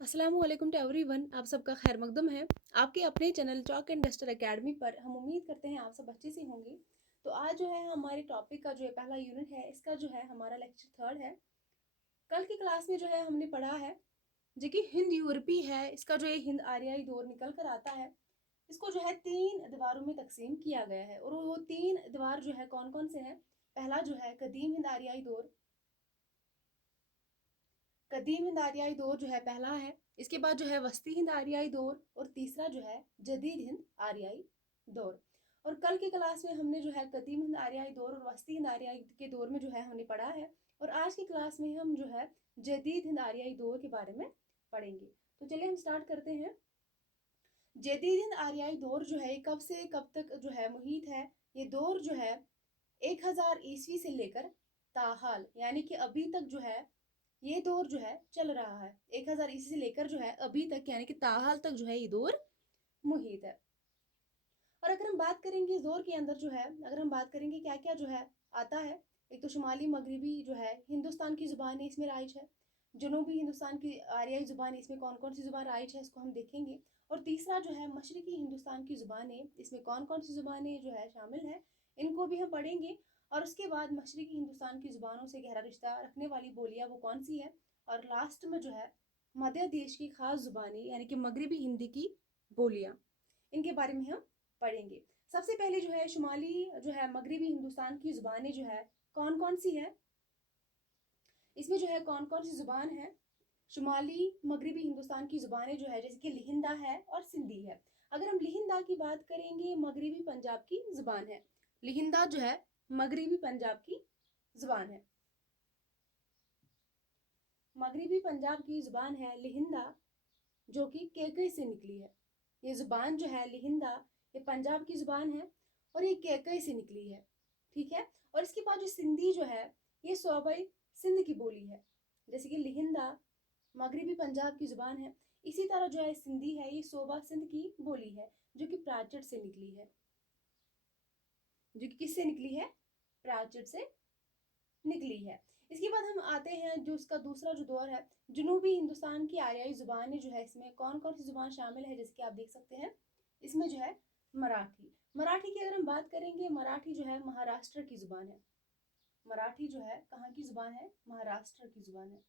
अस्सलामुअलैकुम to everyone. आप सबका खैर मकदम है। आपके अपने channel chalk and duster academy पर हम उम्मीद करते हैं आप सब अच्छे से होंगे। तो आज जो है हमारे टॉपिक का जो है पहला यूनिट है, इसका जो है हमारा लेक्चर थर्ड है। कल की क्लास में जो है हमने पढ़ा है जो कि हिंद यूरोपी है, इसका जो है हिंद आर्याई दौर निकल कर आता है। इसको जो है 3 दीवारों में तकसीम किया गया है और वो 3 दीवार जो है कौन कौन से हैं। पहला जो है कदीम हिंद आर्याई दौर, कदीम हिंद आर्याई दौर जो है पहला है। इसके बाद जो है वस्ती हिंद आर्याई दौर और तीसरा जो है जदीद हिंद आर्याई दौर। और कल की क्लास में हमने जो है कदीम हिंद आर्याई दौर और वस्ती हिंद आर्याई के दौर में जो है हमने पढ़ा है। और आज की क्लास में हम जो है जदीद हिंद आर्याई दौर के बारे में पढ़ेंगे। तो चलिए हम स्टार्ट करते हैं। जदीद हिंद आर्याई दौर जो है कब से कब तक जो है मुहित है। ये दौर जो है 1000 ईस्वी से लेकर ताहाल यानी कि अभी तक जो है ये दौर जो है चल रहा है। 1000 ईस्वी से लेकर जो है अभी तक यानी कि ताहाल तक जो है ये दौर मुहित है। और अगर हम बात करेंगे इस दौर के अंदर जो है, अगर हम बात करेंगे क्या क्या जो है आता है। एक तो शुमाली मगरबी जो है हिंदुस्तान की जुबान है, इसमें राइज है। जनूबी हिंदुस्तान की आर्याई जुबान है, इसमें कौन कौन सी जुबान राइज है इसको हम देखेंगे। और तीसरा जो है मशरकी हिंदुस्तान की जुबानें, इसमें कौन कौन सी जुबानें जो है शामिल है, इनको भी हम पढ़ेंगे। और उसके बाद मशरकी हिंदुस्तान की जुबानों से गहरा रिश्ता रखने वाली बोलियाँ वो कौन सी है। और लास्ट में जो है मध्य देश की खास जुबानें यानी कि मगरबी हिंदी की बोलियाँ, इनके बारे में हम पढ़ेंगे। सबसे पहले जो है शुमाली जो है मगरबी हिंदुस्तान की जुबानें जो है कौन कौन सी है, इसमें जो है कौन कौन सी जुबान है। शुमाली मगरबी हिंदुस्तान की जुबानें जो है जैसे कि लिहिंदा है और सिंधी है। अगर हम लिहिंदा की बात करेंगे, मगरबी पंजाब की जुबान है। लिहिंदा जो है मगरबी पंजाब की जुबान है। मगरबी पंजाब की जुबान है लिहिंदा, जो कि केकई से निकली है। ये जुबान जो है लिहिंदा, ये पंजाब की जुबान है और ये केकई से निकली है। ठीक है। और इसके बाद जो सिंधी जो है ये सूबाई सिंध की बोली है। जैसे कि लिहिंदा मगरबी पंजाब की जुबान है, इसी तरह जो है सिंधी है ये सूबा सिंध की बोली है, जो कि प्राचीन से निकली है। जो कि किससे निकली है? प्राचीन से निकली है। इसके बाद हम आते हैं जो उसका दूसरा जो दौर है, जनूबी हिंदुस्तान की आर्याई जुबानें जो है, इसमें कौन कौन सी जुबान शामिल है जैसे कि आप देख सकते हैं। इसमें जो है मराठी, मराठी की अगर हम बात करेंगे, मराठी जो है महाराष्ट्र की जुबान है। मराठी जो है कहाँ की जुबान है? महाराष्ट्र की जुबान है।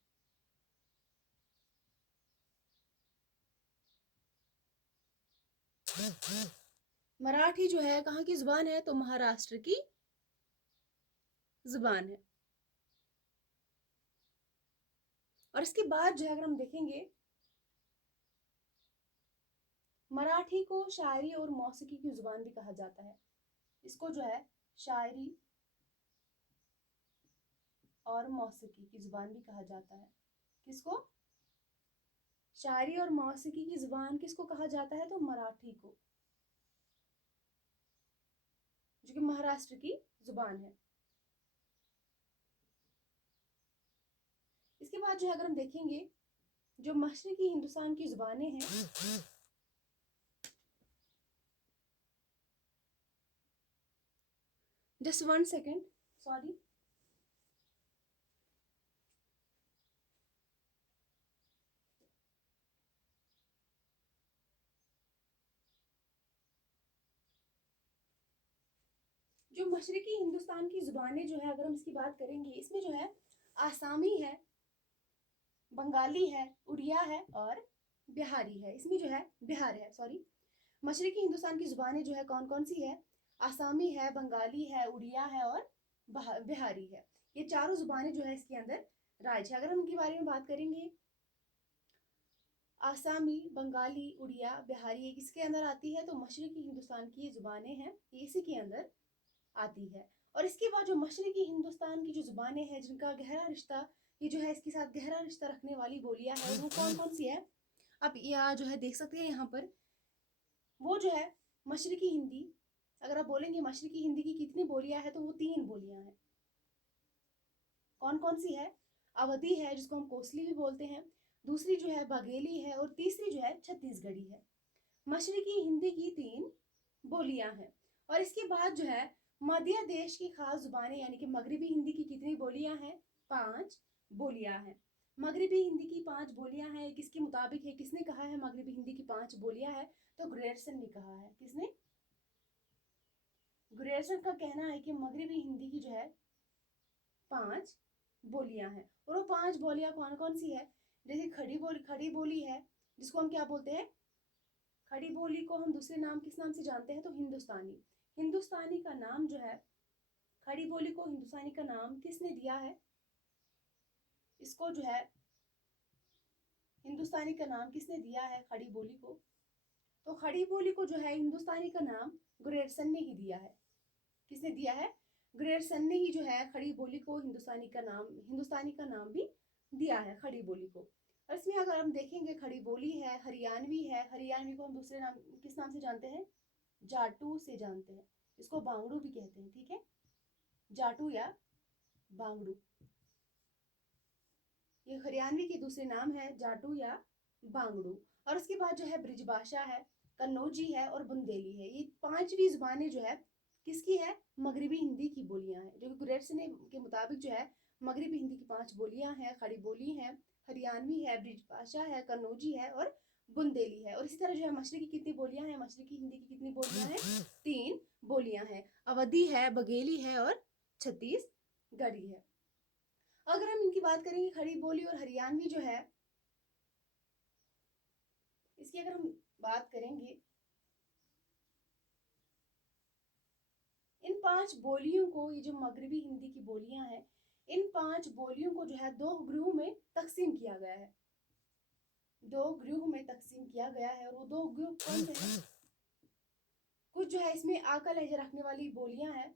मराठी जो है कहाँ की जुबान है? तो महाराष्ट्र की जुबान है। और इसके बाद जो है अगर हम देखेंगे, मराठी को शायरी और मौसीकी की जुबान भी कहा जाता है। इसको जो है शायरी और मौसीकी की जुबान भी कहा जाता है। किसको? शायरी और मौसीकी की जुबान किसको कहा जाता है? तो मराठी को, जो कि महाराष्ट्र की जुबान है। इसके बाद जो है अगर हम देखेंगे, जो मशरकी हिंदुस्तान की जुबानें हैं, जस्ट 1 सेकेंड, सॉरी। जो मशरकी हिंदुस्तान की जुबानें जो है अगर हम इसकी बात करेंगे, इसमें जो है आसामी है, बंगाली है, उड़िया है और बिहारी है। इसमें जो है बिहार है, सॉरी। मशरकी हिंदुस्तान की जुबानें जो है कौन कौन सी है? आसामी है, बंगाली है, उड़िया है और बिहारी है। ये चारों जुबानें जो है इसके अंदर राज है। अगर हम इनके बारे में बात करेंगे, आसामी, बंगाली, उड़िया, बिहारी ये किसके अंदर आती है? तो मशरकी हिंदुस्तान की ये जुबानें हैं, ये इसी के अंदर आती है। और इसके बाद जो मशरकी हिंदुस्तान की जो जुबानें हैं जिनका गहरा रिश्ता, ये जो है इसके साथ गहरा रिश्ता रखने वाली बोलियां हैं, वो कौन कौन सी है? आप यहाँ जो है देख सकते हैं यहाँ पर, वो जो है मशरकी हिंदी। अगर आप बोलेंगे मशरकी हिंदी की कितनी बोलियां हैं, तो वो 3 बोलियां हैं। कौन कौन सी है? अवधी है, जिसको हम कोसली भी बोलते हैं। दूसरी जो है बघेली है और तीसरी जो है छत्तीसगढ़ी है। मशरकी हिंदी की 3 बोलियां हैं। और इसके बाद जो है मध्य देश की खास जुबानें यानी कि मगरबी हिंदी की कितनी बोलियां हैं? 5 बोलियां हैं। मगरिबी हिंदी की 5 बोलियां हैं, किसके मुताबिक है, किसने कहा है मगरिबी हिंदी की 5 बोलियां हैं? तो ग्रेयरसन ने कहा है। किसने? ग्रेयरसन का कहना है कि मगरिबी हिंदी की जो है 5 बोलियां हैं। और वो 5 बोलियां कौन कौन सी है? जैसे खड़ी बोली है, जिसको हम क्या बोलते हैं? खड़ी बोली को हम दूसरे नाम किस नाम से जानते हैं? तो हिंदुस्तानी। हिंदुस्तानी का नाम जो है, खड़ी बोली को हिंदुस्तानी का नाम किसने दिया है? इसको जो है हिंदुस्तानी का नाम किसने दिया है खड़ी बोली को? तो खड़ी बोली को जो है हिंदुस्तानी का नाम ग्रेयरसन ने ही दिया है। किसने दिया है? ग्रेयरसन ने ही जो है खड़ी बोली को हिंदुस्तानी का नाम भी दिया है खड़ी बोली को। और इसमें अगर हम देखेंगे, खड़ी बोली है, हरियाणवी है। हरियाणवी को हम दूसरे नाम किस नाम से जानते हैं? जाटू से जानते हैं। इसको बांगड़ू भी कहते हैं। ठीक है, जाटू या बांगड़ू, ये हरियाणवी के दूसरे नाम है, जाटू या बांगड़ू। और उसके बाद जो है ब्रिजभाषा है, कन्नौजी है और बुंदेली है। ये 5वीं जुबानें जो है किसकी है? मगरिबी हिंदी की बोलियां हैं, जो कि ग्रेयरसन के मुताबिक जो है मगरिबी हिंदी की 5 बोलियां हैं। खड़ी बोली है, हरियाणवी है, ब्रिजभाषा है, कन्नौजी है और बुंदेली है। और इसी तरह जो है मशरकी की कितनी बोलियां हैं? मशरकी हिंदी की कितनी बोलियां हैं? 3 बोलियां हैं। अवधी है, बघेली है और छत्तीसगढ़ी है। अगर हम इनकी बात करेंगे, खड़ी बोली और हरियाणवी जो है, इसकी अगर हम बात करेंगे, इन 5 बोलियों को, ये जो मगरबी हिंदी की बोलियां हैं, इन 5 बोलियों को जो है 2 ग्रुप में तकसीम किया गया है। 2 ग्रुप में तकसीम किया गया है। और वो 2 ग्रुप कौन से हैं? कुछ जो है इसमें आ का लहजा रखने वाली बोलियां हैं,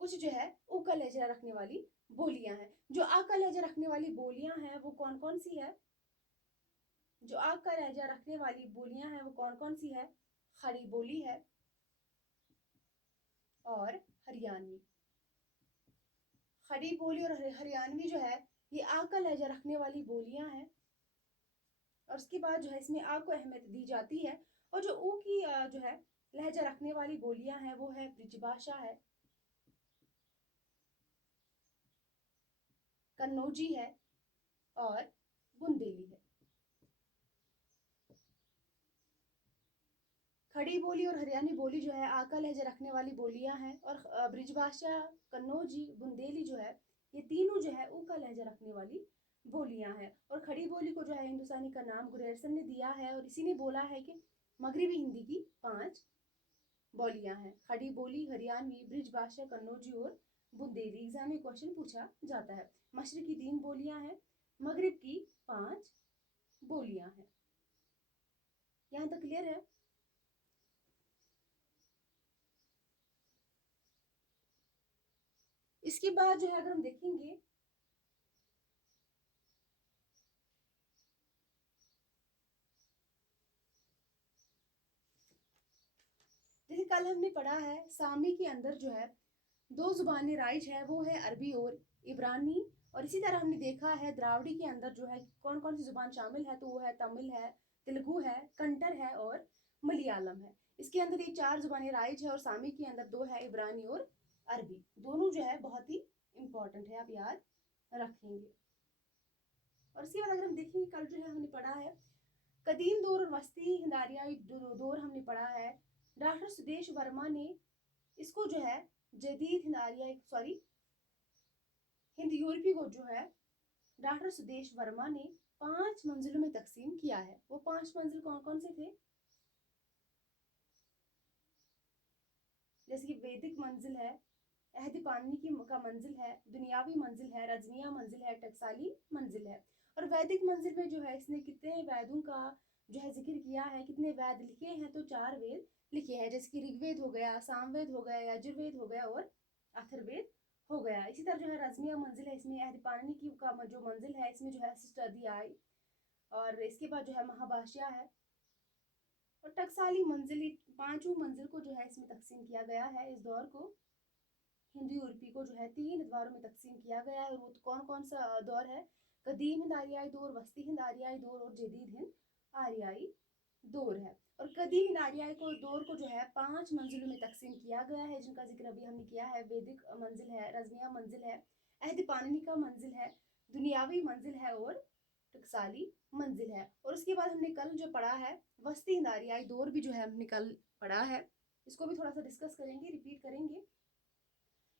कुछ जो है ऊ का लहजा रखने वाली बोलियां हैं। जो आ का लहजा रखने वाली बोलियां हैं वो कौन कौन सी है? जो आ का लहजा रखने वाली बोलियां हैं वो कौन कौन सी है? खड़ी बोली है और हरियाणवी। खड़ी बोली और हरियाणवी जो है ये आ का लहजा रखने वाली बोलियां हैं। और उसके बाद जो है इसमें आ को अहमियत दी जाती है। और जो ऊ की जो है लहजा रखने वाली बोलियां हैं वो है ब्रिजभाषा है, कन्नौजी है और बुंदेली है। खड़ी बोली और हरियाणवी बोली जो है आ का लहजा रखने वाली बोलियां हैं। और ब्रिजभाषा, कन्नौजी, बुंदेली जो है ये तीनों जो है ऊ का लहजा रखने वाली बोलियां हैं। और खड़ी बोली को जो है हिंदुस्तानी का नाम ग्रेयरसन ने दिया है। और इसी ने बोला है कि मगरबी हिंदी की 5 बोलियां हैं, खड़ी बोली, हरियाणवी, ब्रिजभाषा, कन्नौजी और बुंदेली। एग्जाम में क्वेश्चन पूछा जाता है। मशरक की 3 बोलियां हैं, मगरिब की 5 बोलियां हैं। यहाँ तक क्लियर है? इसके बाद जो है अगर हम देखेंगे, जैसे कल हमने पढ़ा है सामी के अंदर जो है 2 जुबानें राइज है, वो है अरबी और इब्रानी। और इसी तरह हमने देखा है द्राविड़ी के अंदर जो है कौन कौन सी जुबान शामिल है, तो वो है तमिल है, तेलुगु है, कंटर है और मलयालम है। इसके अंदर ये 4 जुबानें राइज है और सामी के अंदर 2 है, इब्रानी और अरबी। दोनों जो है बहुत ही इंपॉर्टेंट है, आप याद रखेंगे। और इसके बाद अगर हम देखेंगे, कल जो है हमने पढ़ा है कदीम दौर और वस्ती हिंदारियाई दौर हमने पढ़ा है। डॉक्टर सुदेश वर्मा ने इसको जो है जदीद हिंदारियाई, सॉरी, हिंद यूरोपी को जो है डॉक्टर सुदेश वर्मा ने 5 मंजिलों में तकसीम किया है। वो 5 मंजिल कौन कौन से थे? जैसे कि वैदिक मंजिल है, अहद पानी की का मंजिल है, दुनियावी मंजिल है, रजनिया मंजिल है, टकसाली मंजिल है। और वैदिक मंजिल में जो है इसने कितने वेदों का जो है जिक्र किया है, कितने वेद लिखे हैं? तो 4 वेद लिखे हैं, जैसे कि ऋग्वेद हो गया, सामवेद हो गया, यजुर्वेद हो गया और अथर्ववेद हो गया। इसी तरह जो है रजनिया मंजिल है, इसमें अहद पानी की का जो मंजिल है इसमें जो है अष्टाध्यायी। और इसके बाद जो है महाभाष्य है। और टकसाली मंजिल, 5वीं मंजिल को जो है इसमें तकसीम किया गया है। इस दौर को, हिंदू यूरोपी को जो है 3 दौरों में तकसीम किया गया है। और वो कौन कौन सा दौर है? कदीम हिंद आर्याई दौर, वस्ती हिंद आर्याई दौर और जदीद हिंद आर्याई दौर है। और कदीम हिंद आर्याई को दौर को जो है 5 मंजिलों में तकसीम किया गया है, जिनका जिक्र अभी हमने किया है। वैदिक मंजिल है, रजनिया मंजिल है, अहद पाणिनि का मंजिल है, दुनियावी मंजिल है और टकसाली मंजिल है। और उसके बाद हमने कल जो पढ़ा है वस्ती हिंद आरियाई दौर भी जो है हमने कल पढ़ा है, इसको भी थोड़ा सा डिस्कस करेंगे, रिपीट करेंगे।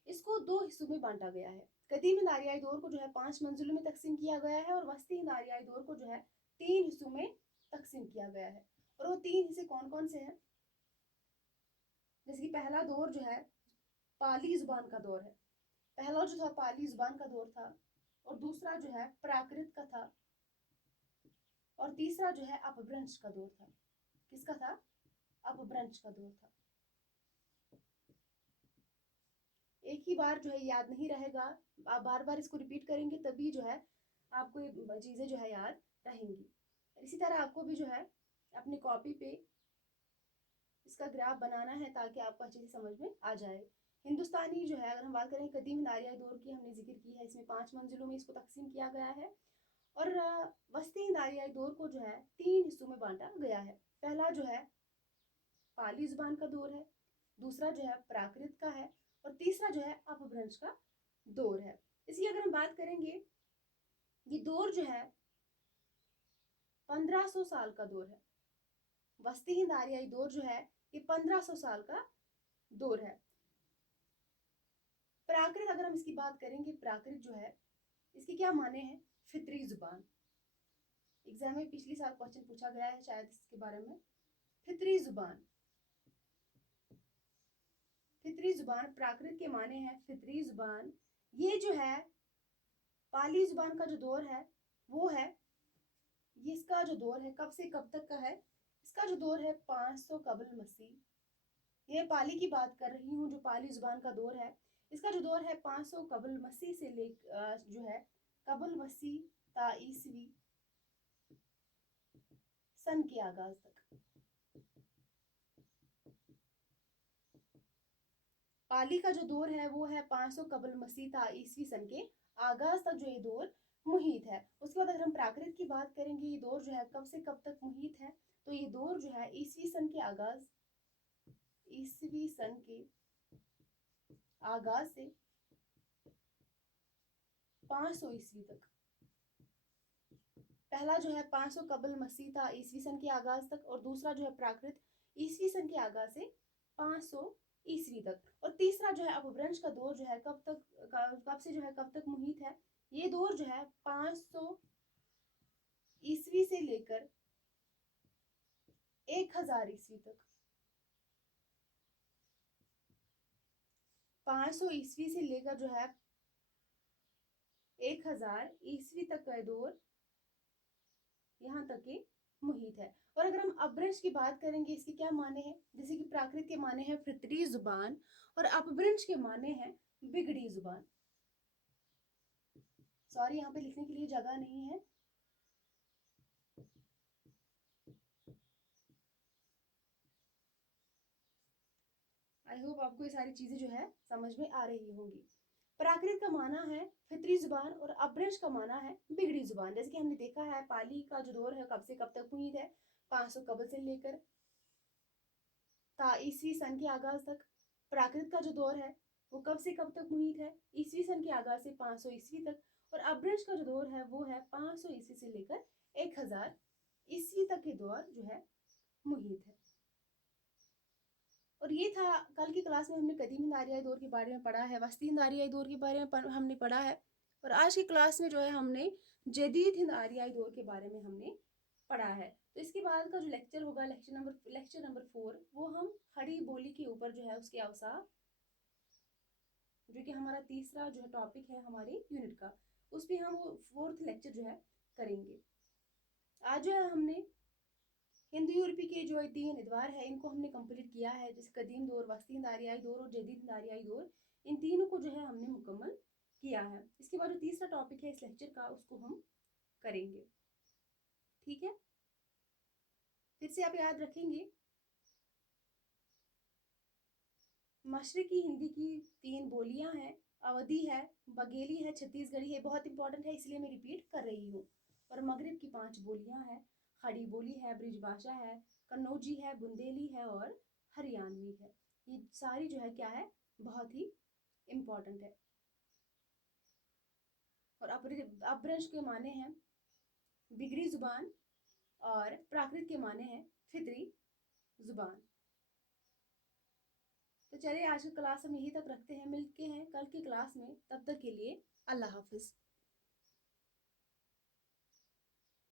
इसको दो हिस्सों में बांटा गया है। कदीम हिंद आरियाई दौर को जो है 5 मंजिलों में तकसीम किया गया है और वस्ती हिंद आरियाई दौर को जो है 3 हिस्सों में तकसीम किया गया है। और वो 3 हिस्से कौन कौन से हैं? जैसे कि पहला दौर जो है पाली जुबान का दौर है, पहला जो था पाली जुबान का दौर था, और दूसरा जो है प्राकृत का था, और तीसरा जो है अपभ्रंश का दौर था। किसका था? अपभ्रंश का दौर था। एक ही बार जो है याद नहीं रहेगा, आप बार बार इसको रिपीट करेंगे तभी जो है आपको ये चीज़ें जो है याद रहेंगी। इसी तरह आपको भी जो है अपनी कॉपी पे इसका ग्राफ बनाना है ताकि आपको अच्छे से समझ में आ जाए। हिंदुस्तानी जो है, अगर हम बात करें कदीम हिंद आरियाई दौर की, हमने जिक्र की है, इसमें 5 मंजिलों में इसको तकसीम किया गया है। और वस्ती हिंद आरियाई दौर को जो है 3 हिस्सों में बांटा गया है। पहला जो है पाली जुबान का दौर है, दूसरा जो है प्राकृत का है, और तीसरा जो है अपभ्रंश का दौर है। इसकी अगर हम बात करेंगे, ये दौर जो है 1500 साल का दौर है। वस्ती हिंद आरियाई दौर जो है ये 1500 साल का दौर है। प्राकृत, अगर हम इसकी बात करेंगे, प्राकृत जो है इसके क्या माने हैं? फितरी जुबान। एग्जाम में पिछली साल क्वेश्चन पूछा गया है शायद इसके बारे में। फितरी जुबान, फितरी जुबान प्राकृत के माने हैं फितरी जुबान। ये जो है पाली जुबान का जो दौर है वो है, ये इसका जो दौर है कब से कब तक का है? इसका जो दौर है 500 कबल मसीह। ये पाली की बात कर रही हूँ, जो पाली जुबान का दौर है, इसका जो दौर है 500 कबल मसीह से ले जो है कबल मसीह ता ईसवी सन के आगाज तक। पाली का जो दौर है वो है 500 कबल मसीह ता ईसवी सन के आगाज तक जो ये दौर मुहित है। उसके बाद अगर हम प्राकृत की बात करेंगे, ये दौर जो है कब से कब तक मुहित है? तो ये दौर जो है ईसवी सन के आगाज, ईसवी सन के आगाज से 500 ईस्वी तक। पहला जो है 500 कबल मसीह था ईसवी सन के आगाज तक, और दूसरा जो है प्राकृत ईसवी सन के आगाज से 500 ईस्वी तक। और तीसरा जो है अपभ्रंश का दौर जो है कब से जो है कब तक मुहित है? ये दौर जो है 500 ईस्वी से लेकर 1000 ईस्वी तक। 500 ईस्वी से लेकर जो है 1000 ईस्वी तक का दौर यहाँ तक के मुहित है। और अगर हम अपभ्रंश की बात करेंगे, इसके क्या माने हैं? जैसे कि प्राकृत के माने हैं फितरी जुबान और अपभ्रंश के माने हैं बिगड़ी जुबान। सॉरी, यहाँ पे लिखने के लिए जगह नहीं है। आई होप आपको ये सारी चीजें जो है समझ में आ रही होंगी। प्राकृत का माना है फितरी जुबान और अपभ्रंश का माना है बिगड़ी जुबान। जैसे कि हमने देखा है पाली का जो दौर है कब से कब तक मुहित है? 500 कबल से लेकर ता ईसवी सन के आगाज तक। प्राकृत का जो दौर है वो कब से कब तक मुहित है? ईसवी सन के आगाज से 500 ईस्वी तक। और अपभ्रंश का जो दौर है वो है 500 ईस्वी से लेकर 1000 ईस्वी तक के दौर जो है मुहित है। और ये था, कल की क्लास में हमने कदीम हिंद आरियाई दौर के बारे में पढ़ा है, वस्ती हिंद आरियाई दौर के बारे में हमने पढ़ा है। और आज की क्लास में जो है हमने जदीद हिंद आरियाई दौर के बारे में हमने पढ़ा है। तो इसके बाद का जो लेक्चर होगा, लेक्चर नंबर 4, वो हम खड़ी बोली के ऊपर जो है उसके अवसाफ, जो कि हमारा तीसरा जो है टॉपिक है हमारे यूनिट का, उस पर हम वो 4th लेक्चर जो है करेंगे। आज जो है हमने हिंदू यूरोपी के जो 3 इतवार है इनको हमने कंप्लीट किया है, जैसे कदीम दौर, वस्ती हिंद आरियाई दौर और जदीद हिंद आरियाई दौर। इन तीनों को जो है हमने मुकम्मल किया है। इसके बाद जो तीसरा टॉपिक है इस लेक्चर का, उसको हम करेंगे। ठीक है, फिर से आप याद रखेंगे, मशरकी हिंदी की 3 बोलियां हैं, अवधी है, बघेली है, छत्तीसगढ़ी है। बहुत इंपॉर्टेंट है इसलिए मैं रिपीट कर रही हूँ। और मगरिब की 5 बोलियां हैं, खड़ी बोली है, ब्रिजभाषा है, कन्नौजी है, बुंदेली है और हरियाणवी है। ये सारी जो है क्या है, बहुत ही इम्पोर्टेंट है। और अपभ्रंश के माने हैं बिगड़ी जुबान, और प्राकृत के माने हैं फितरी जुबान। तो चलिए आज की क्लास हम यहीं तक रखते हैं, मिलते हैं कल की क्लास में, तब तक के लिए अल्लाह हाफिज।